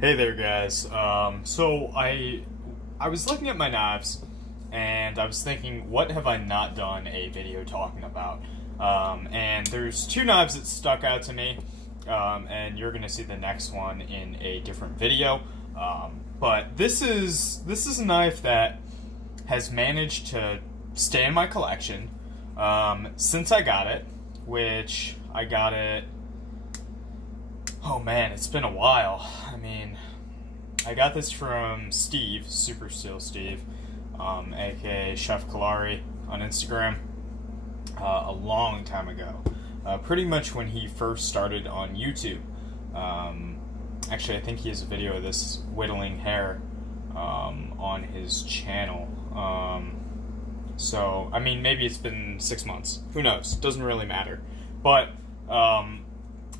Hey there, guys. So I was looking at my knives, and I was thinking, what have I not done a video talking about? And there's two knives that stuck out to me, and you're gonna see the next one in a different video. But this is a knife that has managed to stay in my collection since I got it, which I got it. Oh man, it's been a while. I mean, I got this from Steve, Super Steel Steve, aka Chef Kalari on Instagram, a long time ago. Pretty much when he first started on YouTube. Actually, I think he has a video of this whittling hair on his channel. So, I mean, maybe it's been 6 months. Who knows? Doesn't really matter. But,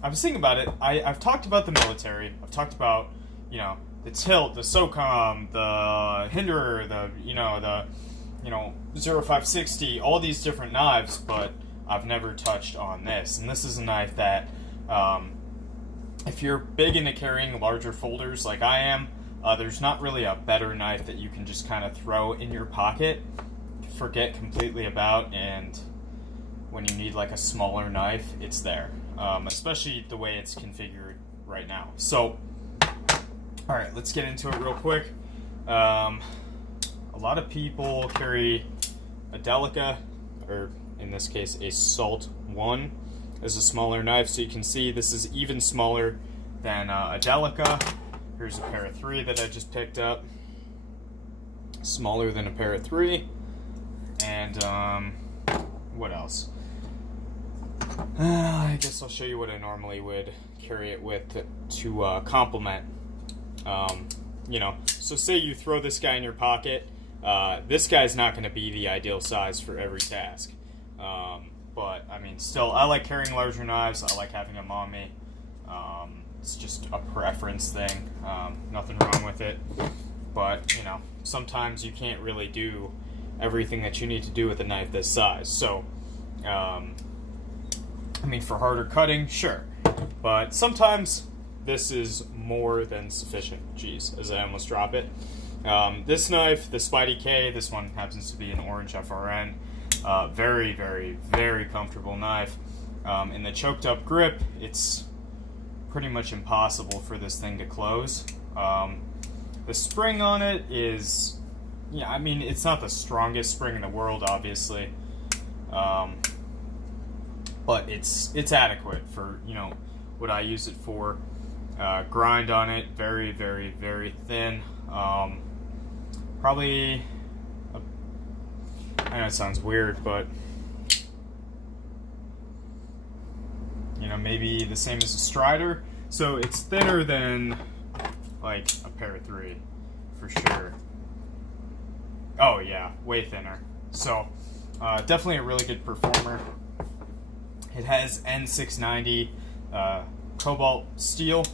I was thinking about it. I've talked about the military. I've talked about, the tilt, the SOCOM, the Hinderer, the 0560, all these different knives, but I've never touched on this. And this is a knife that, if you're big into carrying larger folders like I am, there's not really a better knife that you can just kind of throw in your pocket, forget completely about, and when you need like a smaller knife, it's there. Especially the way it's configured right now. So, alright, let's get into it real quick. A lot of people carry a Delica, or in this case, a Salt 1 as a smaller knife. So you can see this is even smaller than a Delica. Here's a pair of 3 that I just picked up. Smaller than a pair of 3. And, what else? I guess I'll show you what I normally would carry it with to complement. So say you throw this guy in your pocket. This guy's not going to be the ideal size for every task. But, I mean, still, I like carrying larger knives. I like having them on me. It's just a preference thing. Nothing wrong with it. But, sometimes you can't really do everything that you need to do with a knife this size. So, I mean, for harder cutting, sure. But sometimes this is more than sufficient. Jeez, as I almost drop it. This knife, the spydk, this one happens to be an orange FRN. Very, very, very comfortable knife. In the choked up grip, it's pretty much impossible for this thing to close. The spring on it is, I mean, it's not the strongest spring in the world, obviously. But it's adequate for, what I use it for. Grind on it, very, very, very thin. Probably, I know it sounds weird, but, maybe the same as a Strider. So it's thinner than, like, a pair of 3, for sure. Oh, yeah, way thinner. So, definitely a really good performer. It has n690 cobalt steel.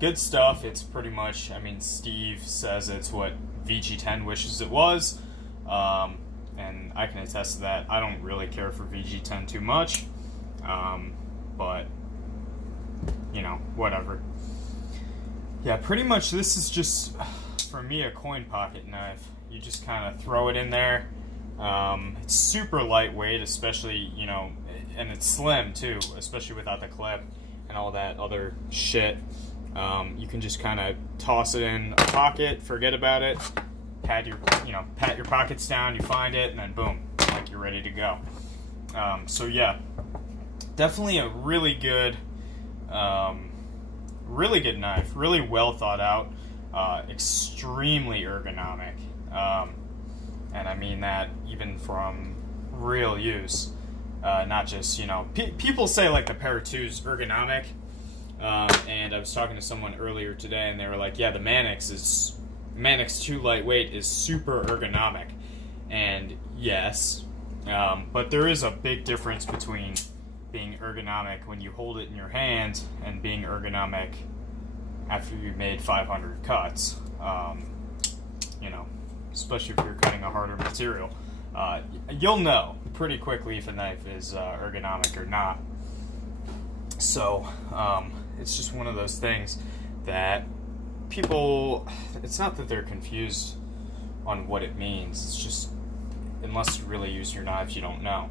Good stuff. It's pretty much, I mean, Steve says it's what VG10 wishes it was. And I can attest to that. I don't really care for VG10 too much. But, whatever. Yeah, pretty much this is just, for me, a coin pocket knife. You just kind of throw it in there. It's super lightweight, especially, and it's slim too, especially without the clip and all that other shit. You can just kind of toss it in a pocket, forget about it, pat your pockets down, you find it, and then boom, like you're ready to go. So yeah, definitely a really good knife, really well thought out, extremely ergonomic. And I mean that even from real use, not just, people say like the Para 2 is ergonomic, and I was talking to someone earlier today and they were like, yeah, the Manix 2 lightweight is super ergonomic. And yes, but there is a big difference between being ergonomic when you hold it in your hand and being ergonomic after you've made 500 cuts. Especially if you're cutting a harder material. You'll know pretty quickly if a knife is ergonomic or not. So, it's just one of those things that people, it's not that they're confused on what it means. It's just, unless you really use your knives, you don't know.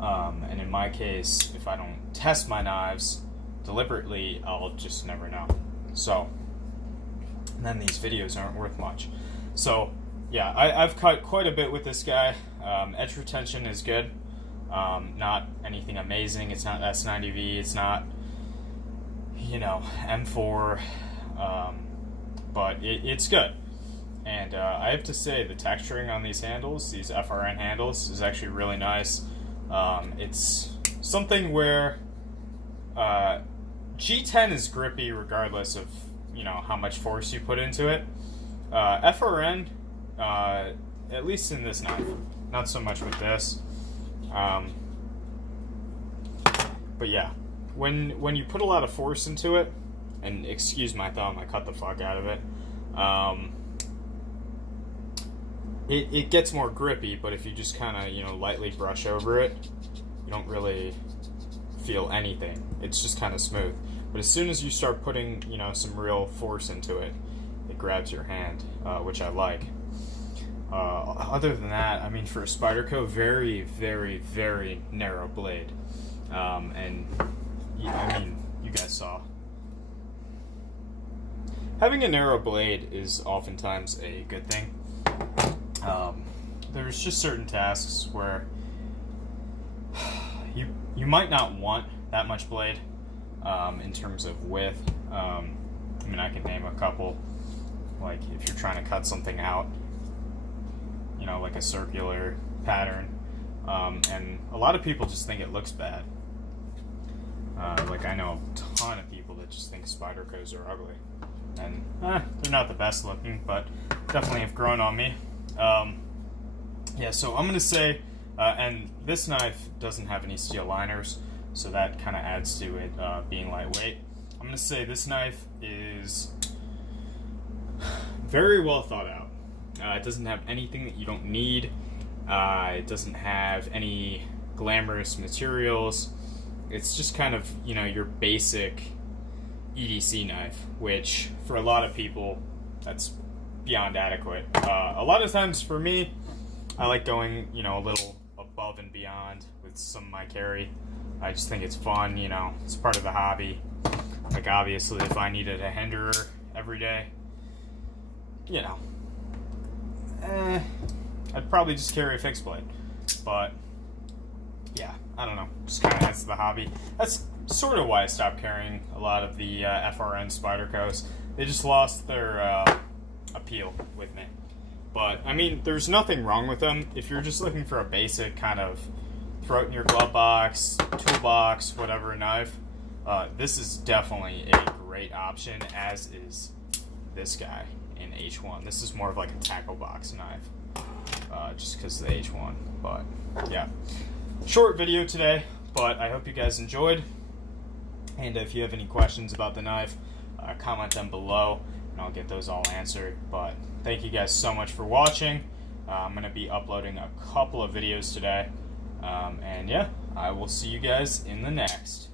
And in my case, if I don't test my knives deliberately, I'll just never know. So, then these videos aren't worth much. So, yeah, I've cut quite a bit with this guy. Edge retention is good. Not anything amazing. It's not S90V. It's not, M4. But it's good. And I have to say, the texturing on these handles, these FRN handles, is actually really nice. It's something where G10 is grippy regardless of how much force you put into it. FRN, at least in this knife, not so much with this. But yeah, when you put a lot of force into it, and excuse my thumb, I cut the fuck out of it. It gets more grippy, but if you just kind of lightly brush over it, you don't really feel anything. It's just kind of smooth. But as soon as you start putting some real force into it, it grabs your hand, which I like. Other than that, I mean, for a Spyderco, very, very, very narrow blade. And I mean, you guys saw. Having a narrow blade is oftentimes a good thing. There's just certain tasks where you might not want that much blade in terms of width. I mean, I can name a couple. Like if you're trying to cut something out, like a circular pattern, and a lot of people just think it looks bad. Like I know a ton of people that just think Spydercos are ugly, and they're not the best looking, but definitely have grown on me. Yeah, so I'm gonna say, and this knife doesn't have any steel liners, so that kind of adds to it being lightweight. I'm gonna say this knife is very well thought out. It doesn't have anything that you don't need. It doesn't have any glamorous materials. It's just kind of, your basic EDC knife, which for a lot of people, that's beyond adequate. A lot of times for me, I like going, a little above and beyond with some of my carry. I just think it's fun, it's part of the hobby. Like obviously if I needed a Henderer every day, I'd probably just carry a fixed blade. But yeah, I don't know, just kind of adds to the hobby. That's sort of why I stopped carrying a lot of the FRN Spydercos. They just lost their appeal with me. But I mean, there's nothing wrong with them. If you're just looking for a basic kind of throw it in your glove box, toolbox, whatever knife, this is definitely a great option, as is this guy in H1. This is more of like a tackle box knife, just because of the H1. But yeah, short video today, but I hope you guys enjoyed. And if you have any questions about the knife, comment them below, and I'll get those all answered. But thank you guys so much for watching. I'm going to be uploading a couple of videos today. And yeah, I will see you guys in the next.